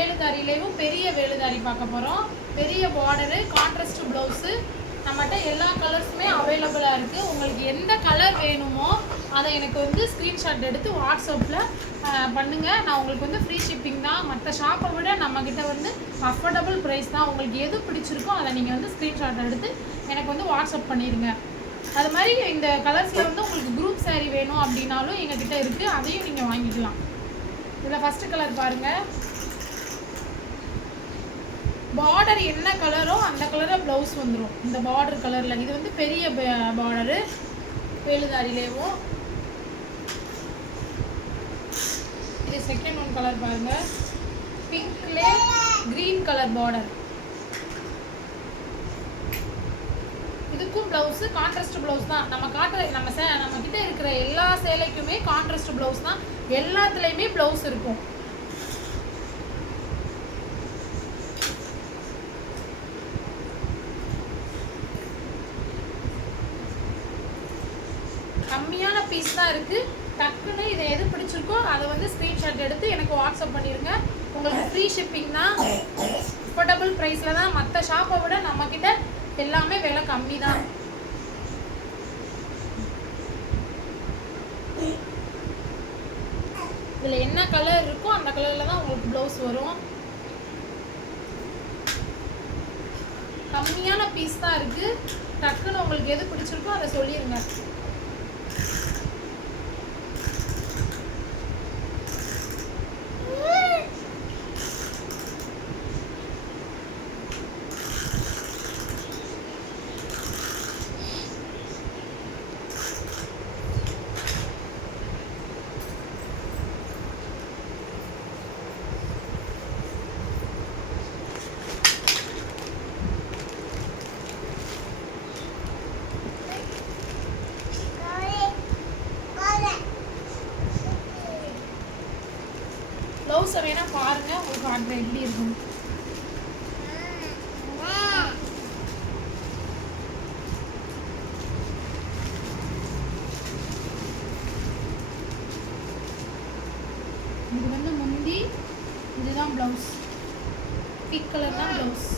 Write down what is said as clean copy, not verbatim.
வேலுதாரிலேயும் பெரிய வேலுதாரி பார்க்க போகிறோம். பெரிய பார்டரு, கான்ட்ராஸ்ட் ப்ளவுஸு. நம்மகிட்ட எல்லா கலர்ஸுமே அவைலபிளாக இருக்குது. உங்களுக்கு எந்த கலர் வேணுமோ அதை எனக்கு வந்து ஸ்க்ரீன்ஷாட் எடுத்து வாட்ஸ்அப்பில் பண்ணுங்கள். நான் உங்களுக்கு வந்து ஃப்ரீ ஷிப்பிங் தான். மற்ற ஷாப்பை விட நம்மக்கிட்ட வந்து அஃபோர்டபுள் ப்ரைஸ் தான். உங்களுக்கு எது பிடிச்சிருக்கோ அதை நீங்கள் வந்து ஸ்க்ரீன்ஷாட் எடுத்து எனக்கு வந்து வாட்ஸ்அப் பண்ணிடுங்க. அது மாதிரி இந்த கலர்ஸில் வந்து உங்களுக்கு குரூப் சாரீ வேணும் அப்படின்னாலும் எங்ககிட்ட இருக்குது. அதையும் நீங்கள் வாங்கிக்கலாம். இதில் ஃபஸ்ட்டு கலர் பாருங்கள். பார்டர் என்ன கலரோ அந்த கலரில் ப்ளவுஸ் வந்துடும். இந்த பார்டர் கலரில் இது வந்து பெரிய பார்டரு வேலுதாரிலேயும். இது செகண்ட் ஒன் கலர் பாருங்கள். பிங்க்லே க்ரீன் கலர் பார்டர். இதுக்கும் ப்ளவுஸு கான்ட்ராஸ்ட் ப்ளவுஸ் தான். நம்ம கிட்ட இருக்கிற எல்லா சேலைக்குமே கான்ட்ராஸ்ட் ப்ளவுஸ் தான். எல்லாத்துலேயுமே ப்ளவுஸ் இருக்கும். கம்மியான பீஸ் தான் இருக்குது. டக்குன்னு இதை எது பிடிச்சிருக்கோ அதை வந்து ஸ்க்ரீன்ஷாட் எடுத்து எனக்கு வாட்ஸ்அப் பண்ணிடுங்க. உங்களுக்கு ஃப்ரீ ஷிப்பிங் தான். அஃபோர்டபுள் ப்ரைஸில் தான். மற்ற ஷாப்பை விட நம்மக்கிட்ட எல்லாமே விலை கம்மி தான். இதில் என்ன கலர் இருக்கோ அந்த கலரில் தான் உங்களுக்கு ப்ளவுஸ் வரும். கம்மியான பீஸ் தான் இருக்குது. டக்குன்னு உங்களுக்கு எது பிடிச்சிருக்கோ அதை சொல்லிடுங்க. ப்ளவுஸை வேணால் பாருங்கள், உங்களுக்கு ஆர்டர் எப்படி இருக்கும். இது வந்து முந்தி, இதுதான் ப்ளவுஸ். பிங்க் கலர் தான் ப்ளவுஸ்.